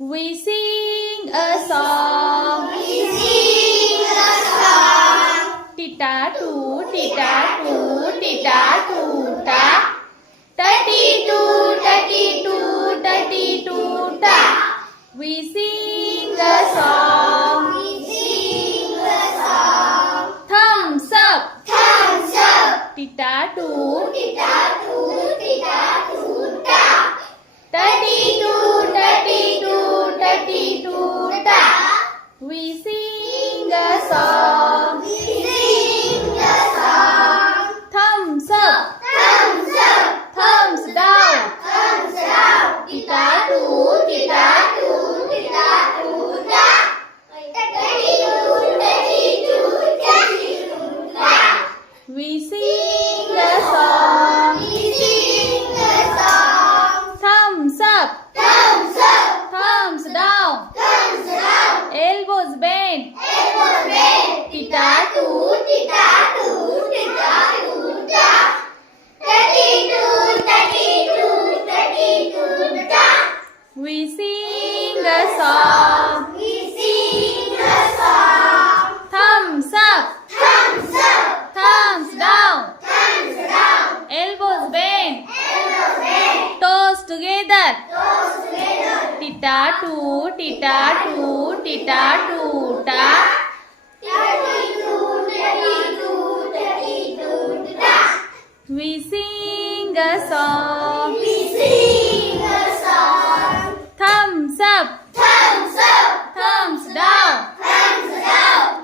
We sing a song. Tita-too, tita-too, tita-too, ta. Ta-ti-too, ta-ti-too, ta-ti-too, ta. We sing a song. Thumbs up. Tita-too, ta. Ta-ti-too, ta-ti-too, ta-ti-too, ta. We sing a song. Thumbs up. Thumbs down. Tita-too, tita-too, tita-too, ta. We sing a song. Thumbs up. Thumbs down. Elbows bent. Tita-too, ta. We sing a song. Thumbs up. Thumbs down. Elbows bent. Toes together. Tita-too, tita-too, tita-too, ta. We sing a song. Thumbs up. Thumbs down.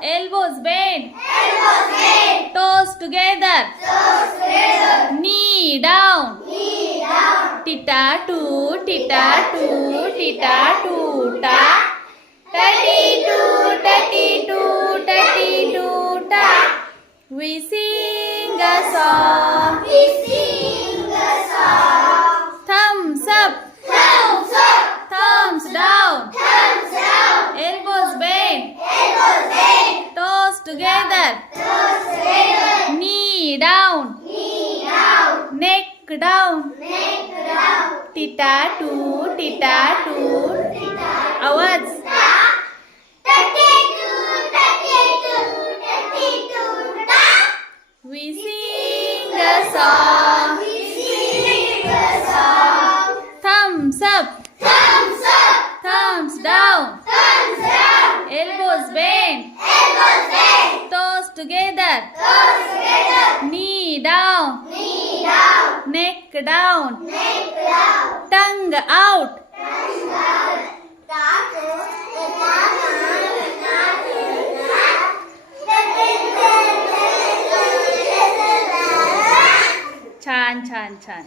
Elbows bent. Toes together. Knee down. Tita-too, tita-too, tita-too, ta. Ta-ti-too, ta-ti-too, ta-ti-too, ta. We sing a song. Thumbs up. Thumbs down. Elbows bent. Toes together. Knee down. Neck down. Tita-too, tita-too. आवाज. We sing a song. Thumbs up. Thumbs down. Elbows bent. Toes together. Knee down. Neck down. Tongue out. छान छान छान